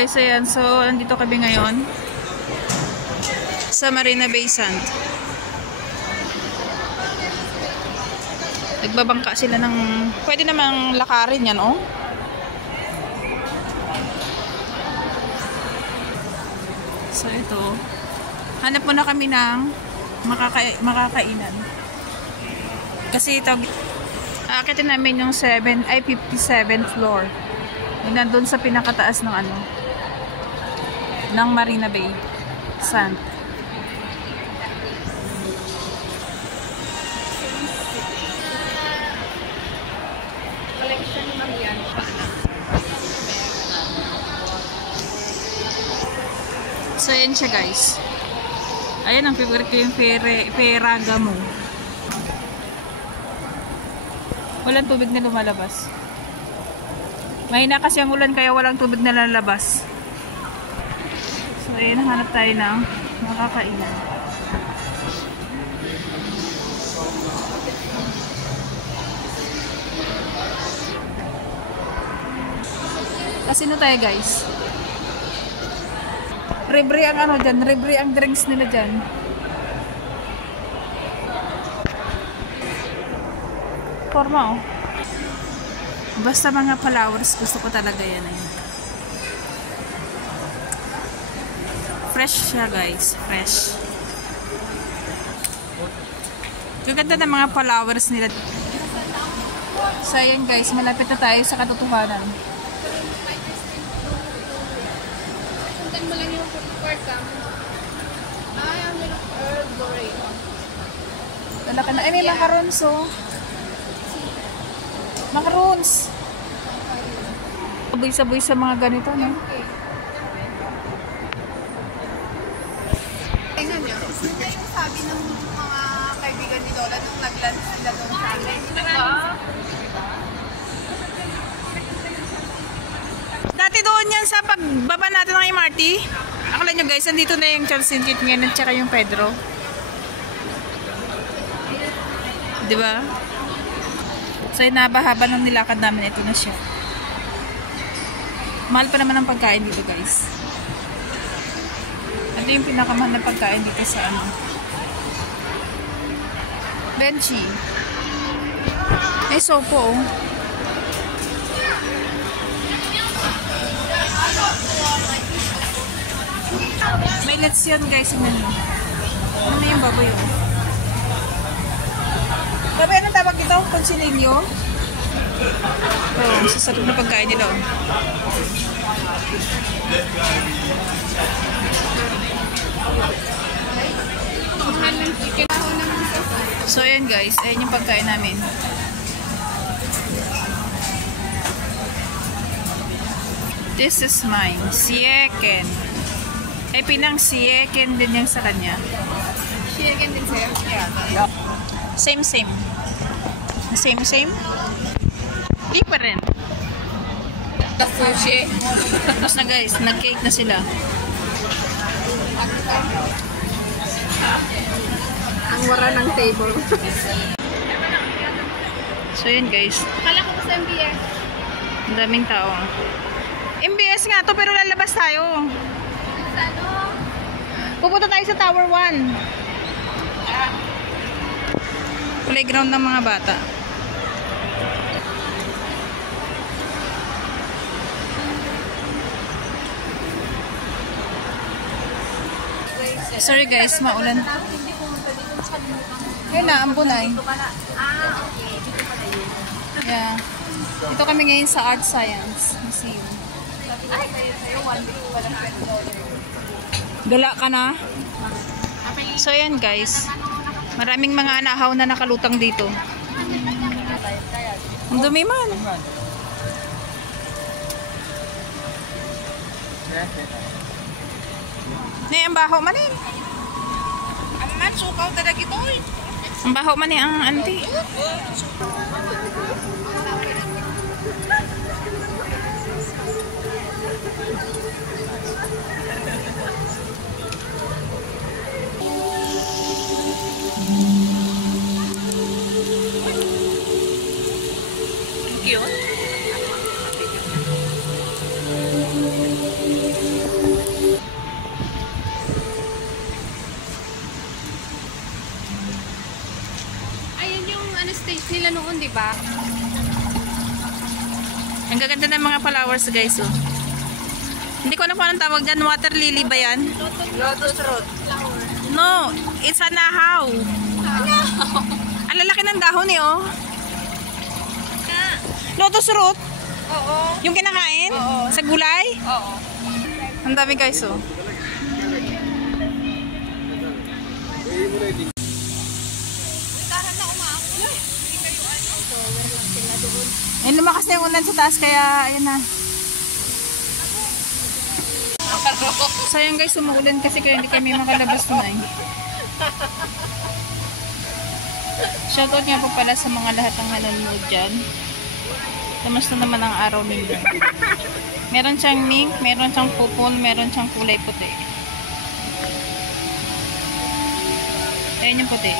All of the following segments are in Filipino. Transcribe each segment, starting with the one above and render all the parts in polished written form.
guys, ayan. So, nandito kami ngayon sa Marina Bay Sand. Nagbabangka sila ng... Pwede namang lakarin yan, oh. So, ito. Hanap muna kami ng makakainan. Kasi ito, aakitin namin yung 57th floor. Yung nandun sa pinakataas ng ano, ng Marina Bay Sand. So, yan siya guys. Ayan ang favorite ko yung Ferragamo. Walang tubig na lumalabas. Mahina kasi ang ulan kaya walang tubig na lalabas. So, ayan, hanap tayo ng makakainan. Kasino tayo guys? Libre ang ano dyan, libre ang drinks nila dyan. Forma oh. Basta mga flowers, gusto ko talaga yan eh. Fresh siya guys, fresh. Gaganda ng mga flowers nila. So ayan guys, malapit na tayo sa katotohanan. Sundan mo lang yung food court ang Earl Grey. Wala ka na. Ay, may macarons oh. Macarons. Saboy-saboy sa mga ganito, no? Tingnan nyo. Yun na yung sabi ng mga kaibigan ni Lola nung nag-lunch sila doon sa amin. Dati doon yan sa pagbaba natin ng MRT. Akala nyo guys, nandito na yung Charles St. ngayon at saka yung Pedro. Diba? So, nabahaba ng nilakad namin. Ito na siya. Mahal pa naman ang pagkain dito, guys. Ito yung pinakamahal na pagkain dito sa ano. Benchy. Ay, sopo, oh. May let's yun, guys. Ano na yung baboy, oh. Sabi, anong tawag ito? Consilinyo? Oh, sasarap na pagkain nila. So, ayan guys. Ayan yung pagkain namin. This is mine. Sieken. Ay, pinang sieken din yung sa kanya. Sieken din sa'yo? Yeah. Same. Same? Different. The sushi. Tapos na guys, nag-cake na sila. Ang wara ng table. So yun guys. Akala ko sa MBS. Ang daming tao. MBS nga to pero lalabas tayo. Sa ano? Pupunta tayo sa Tower 1. Playground ng mga bata. Sorry guys, maulan. Ayun na, ambulay. Yeah. Ito kami ngayon sa Art Science Museum. Gala ka na? So yan guys. Maraming mga anahaw na nakalutang dito. Ang dumi man. Ang baho man eh. Ang man, sukaw talaga ito eh. Ang baho man eh ang auntie. Cute. sila noon, di ba? Ang gaganda ng mga flowers guys, oh. Hindi ko alam kung anong tawag dyan. Water lily ba yan? Lotus root. No, it's a nahaw. Ang lalaki ng dahon eh, oh. Lotus root? Oo. Yung kinakain? Oo. Sa gulay? Oo. Ang dami guys, oh. Tahan na umaako. Hindi kayo ano. Solar lang sila doon. Ayun, lumakas na yung ulan sa taas, kaya ayun na. Sayang guys, umuulan kasi kaya hindi kami makalabas na eh. Shoutout nga po pala sa mga lahat ng nanonood dyan. Kamusta naman ang araw ninyo? Meron siyang mink, meron siyang pupol, meron siyang kulay puti. Ayan yung puti.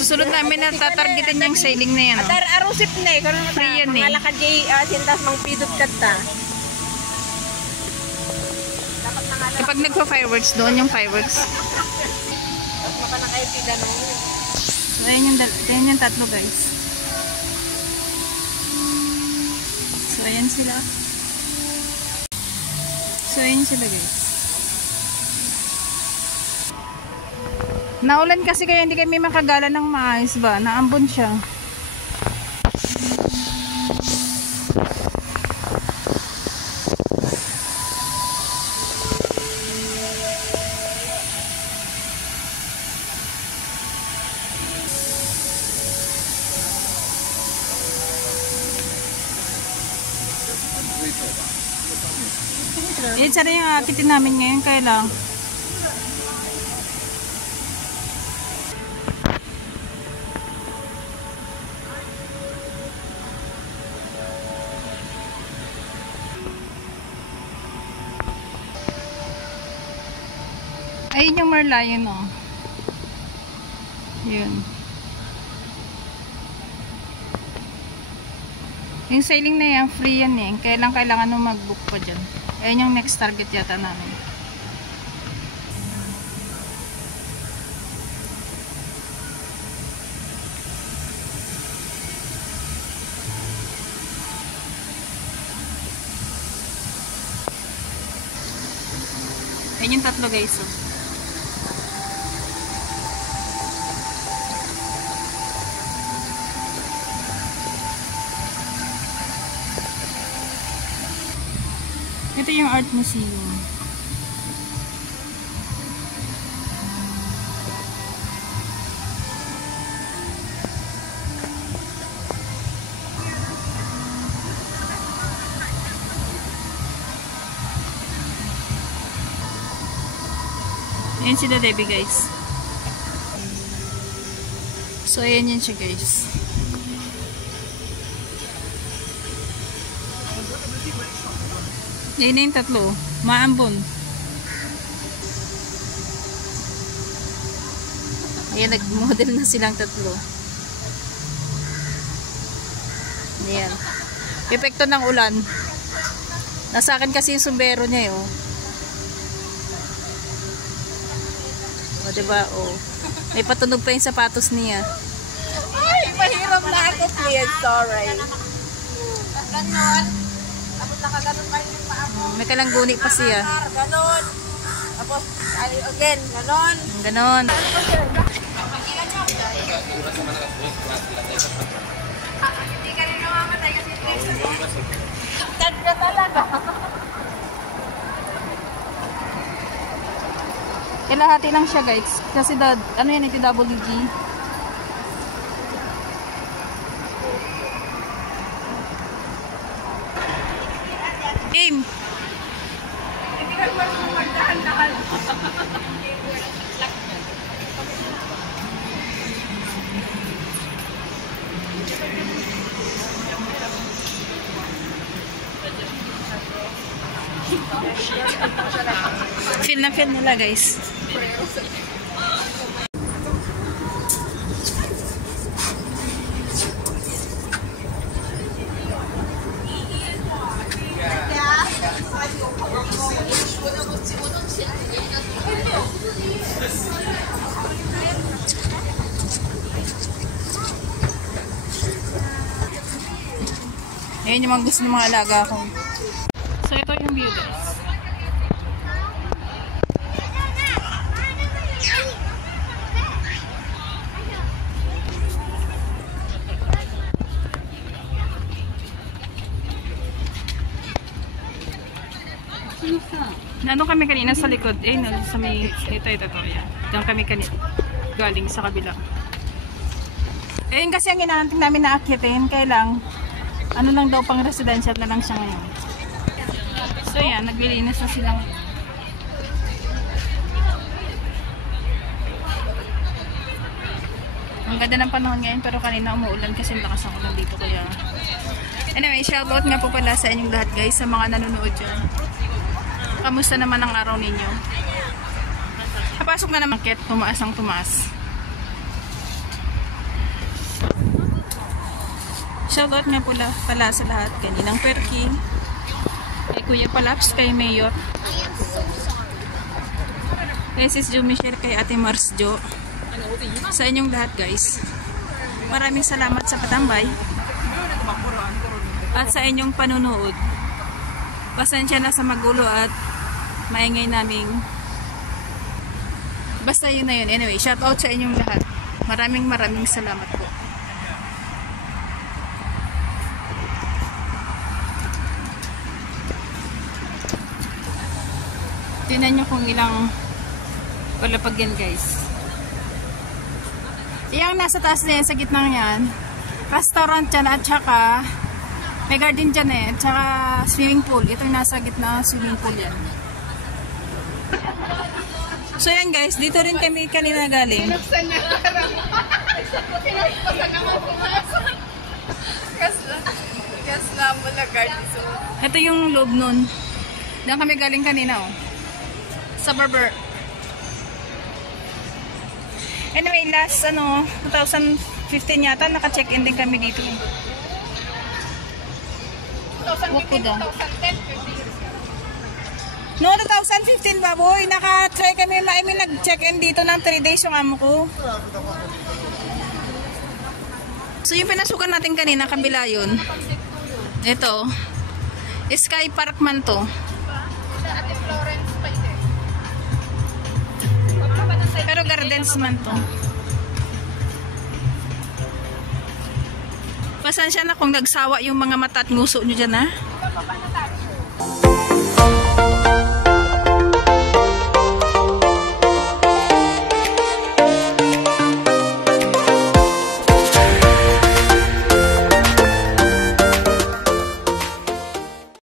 Susunod namin na tatargetin yung sailing na yan. Oh. Atar arusip na eh. Karoon Free yan eh. mga lakad jay sintas mang pidot kata. Dapat na nga lang. Kapag nagpa-fireworks, doon yung fireworks. Tapos maka na kayo pida nung. So, ayan yung tatlo guys. So, ayan sila. So, ayan sila guys. Naulan kasi kaya hindi kami makagala ng maayos ba? Naambon siya. Sana yung atitin namin ngayon, kaya lang. Ayun yung Merlion, oh. Yun. Yung sailing na yan, free yan eh. Kailangan nung mag-book pa dyan. Ayun yung next target yata namin. Ayun yung tatlo guys, oh. Ito yung art museum. Ayan sila Debbie guys. So ayan yun siya guys. Ayan na yung tatlo. Maambon. Ayan, nag-model na silang tatlo. Ayan. Epekto ng ulan. Nasa akin kasi yung sombrero niya, oh. O, diba? O. May patunog pa yung sapatos niya. Ay, mahirap na ako, please. Sorry. Ganon. Tapos nakaganon pa yung paa mo. May kalangguni pa siya. Ganon. Tapos, again, ganon. Ganon. Hindi ka rin namamatay kasi tad ka talaga. Ilahati lang siya guys. Kasi ano yan, ito WG. Aim! Hindi ka naman magdahan-dahan. Feel na feel nila guys. Ayan yung mga gusto ng mga alaga ko. So, ito yung view, guys. Nandun kami kanina sa likod. Eh, no, sa may... Ito. Yan. Diyan kami kanina. Galing sa kabila. Eh, yun kasi ang inaanting namin na akyatin. Kaya lang, ano lang daw, pang residential na lang siya ngayon. So, yan. Naglilinis na silang... Ang ganda ng panahon ngayon, pero kanina umuulan kasi lakas ang ulan dito. Kaya... Anyway, shoutout nga po pala sa inyong lahat, guys, sa mga nanonood dyan. Kamusta naman ang araw ninyo? Kapasok na naman ket, tumaas ang tumaas. Shoutout nga pala sa lahat. Kaninang Perky, kay Kuya Palaps, kay Mayor, kay Sis Jo Michelle, kay Ate Mars Jo. Sa inyong lahat, guys. Maraming salamat sa patambay at sa inyong panunood. Pasensya na sa magulo at maingay naming basta yun na yun. Anyway, shout out sa inyong lahat. Maraming salamat po. Tingnan nyo kung ilang palapag yan, guys. Yung nasa taas na yan, sa gitna yan, restaurant yan at saka may garden dyan at saka swimming pool. Ito yung nasa gitna, swimming pool yan. So yan, guys, dito rin kami kanina galing. Ito yung loob nun. Diyan kami galing kanina, oh. Sa barber. Anyway, last 2015 yata, naka-check-in din kami dito. No, 2015 baboy. Naka-try kami, nag-check-in dito ng 3 days yung amo ko. So yung pinasukan natin kanina, kabila yun. Ito. Sky Park man to. Pero gardens man to. Pasensya na kung nagsawa yung mga mata at nguso nyo dyan, ha?